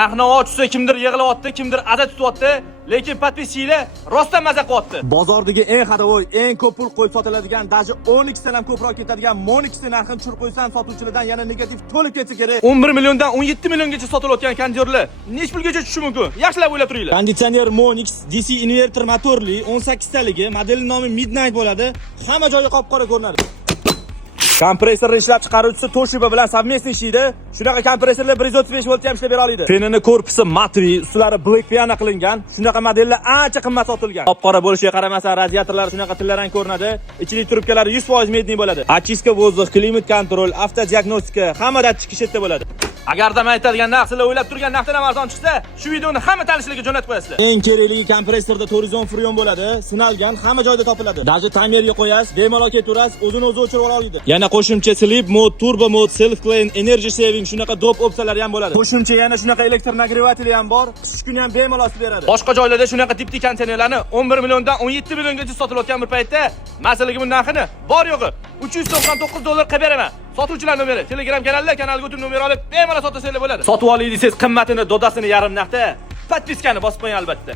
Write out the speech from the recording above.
Narx-navo tushsa kimdir yig'layapti, kimdir aza tutyapti, lekin podpischilar rostdan maza qilyapti. Bozordagi eng xadovoy, eng ko'p pul qo'yib sotiladigan, даже 12 dan ham ko'proq ketadigan Monix narxini tushirib qo'ysam, sotuvchilardan yana negativ to'lib ketsa kerak. 11 milliondan 17 milliongacha sotilayotgan kondityorlar nech pulgacha tushishi mumkin? Yaxshilab o'ylab turinglar. Konditsioner Monix DC inverter motorli 18 taligi, model nomi Midnight bo'ladi. Hamma joyi qop-qora ko'rinadi. Kompressorni ishlab chiqaruvchisi Toshiba bilan совместно ishlaydi. Shunaqa kompressorlar 135 volt ham ishlab bera oladi. Fenini korpusi matvi, ustlari black piano qilingan. Shunaqa modellar ancha qimmat sotilgan. Qop-qora bo'lishiga qaramasdan radiatorlar shunaqa tillarang ko'rinadi. Ichki trubkalari 100% medniy bo'ladi. Очистка воздух, klimat kontrol, avtodiagnostika, hamma datchik ishlatda bo'ladi. Agarda men aytadigan narx sizlar o'ylab turgan narxdan ham arzon chiqsa, shu videoni hamma tanishlarga jo'natib qo'yasizlar. Eng kerakligi kompressorda Torizon Freon bo'ladi. Sinalgan, hamma joyda topiladi. Даже timerga qo'yasiz, bemalol ketaverasiz, o'zini o'zi o'chirib ola oladi. Yana qo'shimcha sleep mode, turbo mode, self clean, energy saving shunaqa dop opsiyalari ham bo'ladi. Qo'shimcha yana shunaqa elektr nagrevateli ham bor. Qish kuni ham bemalol isib beradi. Boshqa joylarda shunaqa tipli konteynerlarni 11 milliondan 17 milliongacha sotilayotgan bir paytda, masalaga bu narxini bor yo'g'i $399 qilib beraman. Sotuvchilar nomeri, Telegram kanalga o'tib nomer olib, bemalol sotasizlar bo'ladi. Sotib olay desangiz qimmatini, dodasini yarim narxda, podpiskani bosib qo'ying albatta.